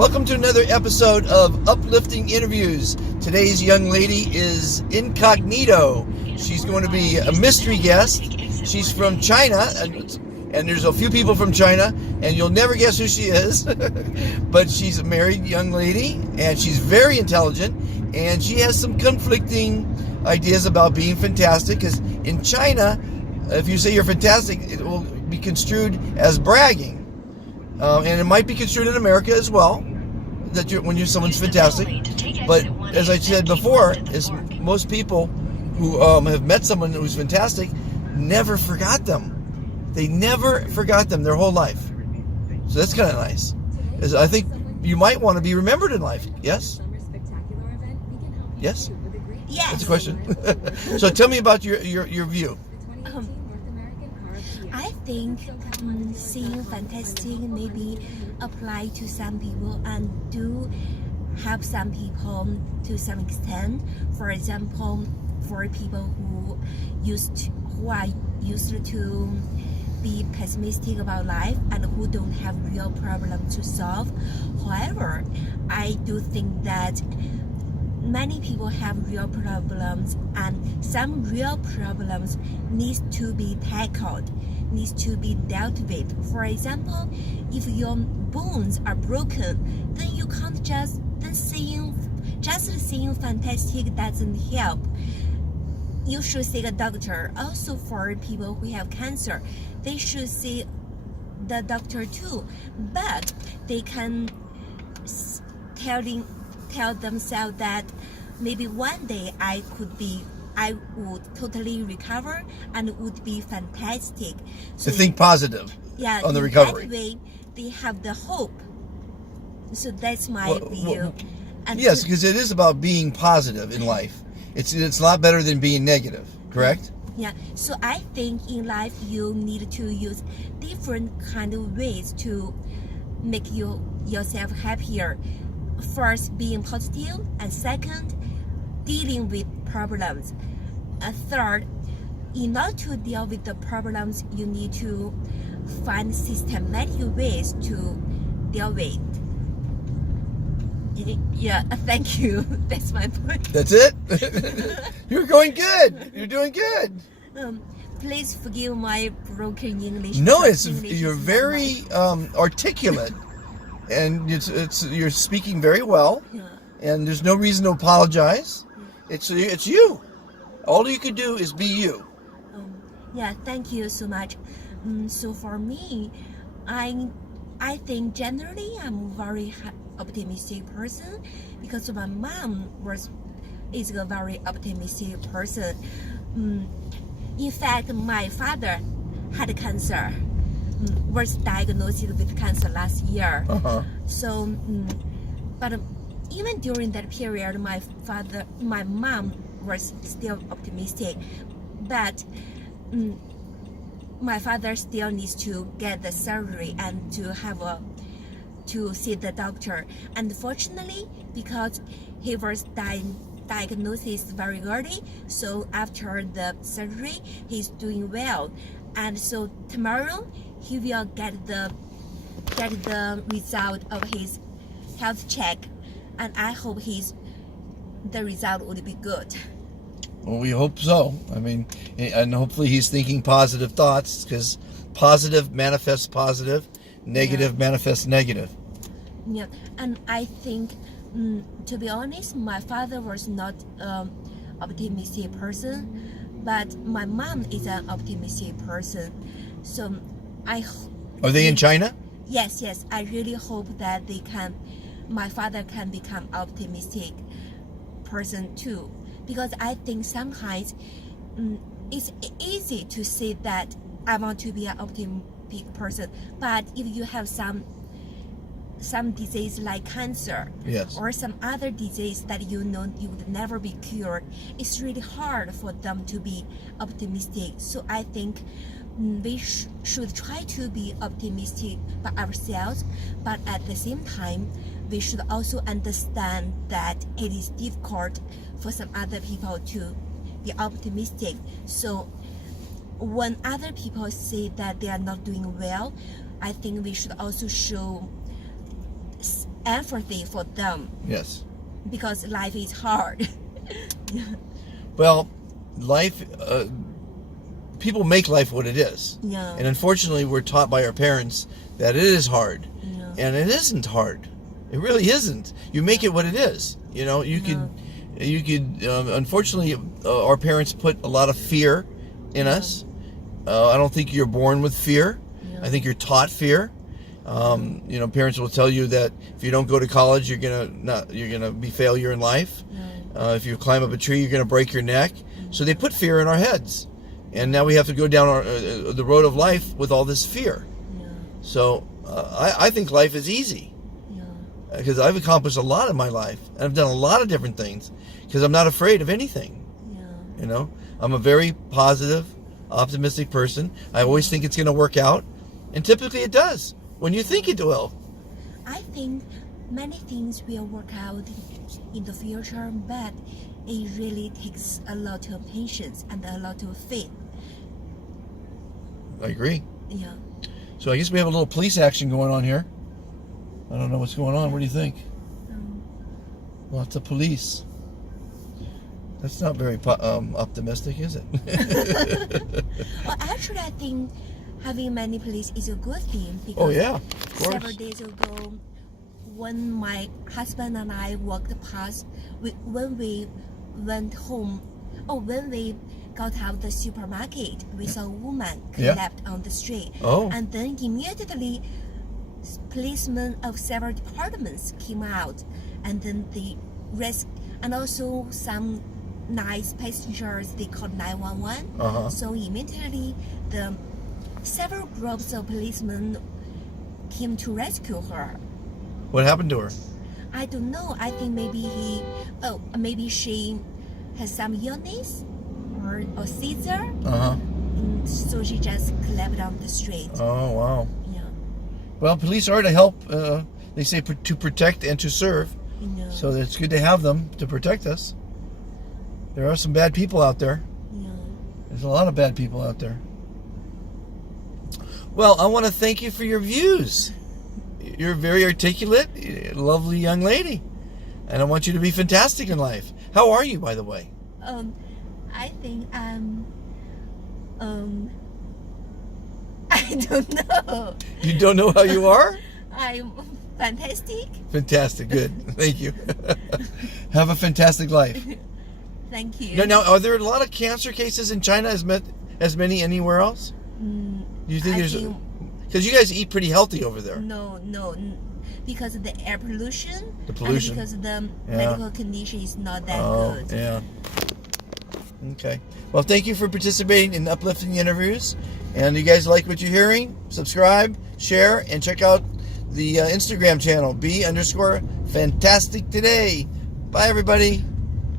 Welcome to another episode of Uplifting Interviews. Today's young lady is incognito. She's going to be a mystery guest. She's from China, and there's a few people from China, and you'll never guess who she is. But she's a married young lady, and she's very intelligent, and she has some conflicting ideas about being fantastic, because in China, if you say you're fantastic, it will be construed as bragging. And it might be construed in America as well, that when someone's fantastic. But as I said before, is most people who have met someone who's fantastic never forgot them. They never forgot them their whole life. So that's kind of nice. I think you might want to be remembered in life. Yes? Yes? Yes. That's a question. So tell me about your view. I think seeing fantastic maybe apply to some people and do help some people to some extent. For example, for people who are used to be pessimistic about life and who don't have real problems to solve. However, I do think that many people have real problems, and some real problems needs to be tackled, needs to be dealt with. For example, if your bones are broken, then you can't just seeing fantastic doesn't help. You should see a doctor. Also, for people who have cancer, they should see the doctor too. But they can tell themselves that maybe one day I would totally recover and would be fantastic. So think positive on the recovery. That way, they have the hope. So that's my view. And yes, because it is about being positive in life. It's a lot better than being negative, correct? Yeah. So I think in life you need to use different kind of ways to make yourself happier. First, being positive, and second, dealing with problems. And third, in order to deal with the problems, you need to find systematic ways to deal with. Yeah, thank you. That's my point. That's it? You're going good. You're doing good. Please forgive my broken English. No, you're very articulate. And you're speaking very well, and there's no reason to apologize. It's you. All you can do is be you. Yeah, thank you so much. So for me, I think generally I'm a very optimistic person, because my mom is a very optimistic person. In fact, my father had cancer. Was diagnosed with cancer last year. So, but even during that period, my mom was still optimistic. But my father still needs to get the surgery and to see the doctor. Unfortunately, because he was diagnosed very early, so after the surgery, he's doing well. And so tomorrow, he will get the result of his health check, and I hope the result would be good. Well, we hope so. I mean, and hopefully he's thinking positive thoughts, because positive manifests positive, negative manifests negative. Yeah, and I think, to be honest, my father was not an optimistic person, but my mom is an optimistic person. So Are they in China? Yes. I really hope that my father can become optimistic person too, because I think sometimes it's easy to say that I want to be an optimistic person, but if you have some disease like cancer, yes, or some other disease that you know you would never be cured, it's really hard for them to be optimistic. So I think we should try to be optimistic by ourselves, but at the same time, we should also understand that it is difficult for some other people to be optimistic. So when other people say that they are not doing well, I think we should also show empathy for them Yes. because life is hard. Well, life, people make life what it is. Yeah. And unfortunately, we're taught by our parents that it is hard. Yeah. And it isn't hard. It really isn't. You make it what it is. You know, you could, unfortunately, our parents put a lot of fear in us. I don't think you're born with fear. Yeah. I think you're taught fear. You know, parents will tell you that if you don't go to college, you're gonna be failure in life. Yeah. If you climb up a tree, you're gonna break your neck. So they put fear in our heads, and now we have to go down the road of life with all this fear. Yeah. So I think life is easy Yeah. because I've accomplished a lot in my life, and I've done a lot of different things because I'm not afraid of anything. Yeah. You know, I'm a very positive, optimistic person. I always think it's going to work out, and typically it does when you think it will. I think many things will work out in the future, but it really takes a lot of patience and a lot of faith. I agree. Yeah. So I guess we have a little police action going on here. I don't know what's going on. What do you think? Lots of police. That's not very optimistic, is it? Well, actually, I think having many police is a good thing because Oh yeah, of course. several days ago, when my husband and I walked past, when we went home, when we got out of the supermarket, we saw a woman Yeah. collapsed on the street. Oh. And then immediately, policemen of several departments came out, and then they and also some nice passengers, they called 911. So immediately, the several groups of policemen came to rescue her. What happened to her? I don't know. I think maybe she has some illness or seizure. So she just collapsed on the street. Oh wow. Yeah. Well, police are to help. They say to protect and to serve. Yeah. So it's good to have them to protect us. There are some bad people out there. Yeah. There's a lot of bad people out there. Well, I want to thank you for your views. You're a very articulate, lovely young lady. And I want you to be fantastic in life. How are you, by the way? I think I don't know. You don't know how you are? I'm fantastic. Fantastic. Good. Thank you. Have a fantastic life. Thank you. Now, are there a lot of cancer cases in China as many anywhere else? Do you think because you guys eat pretty healthy over there? No, because of the air pollution. The pollution. And because of the medical condition is not that good. Yeah. Okay. Well, thank you for participating in Uplifting Interviews. And you guys like what you're hearing? Subscribe, share, and check out the Instagram channel, B_fantastic today. Bye, everybody.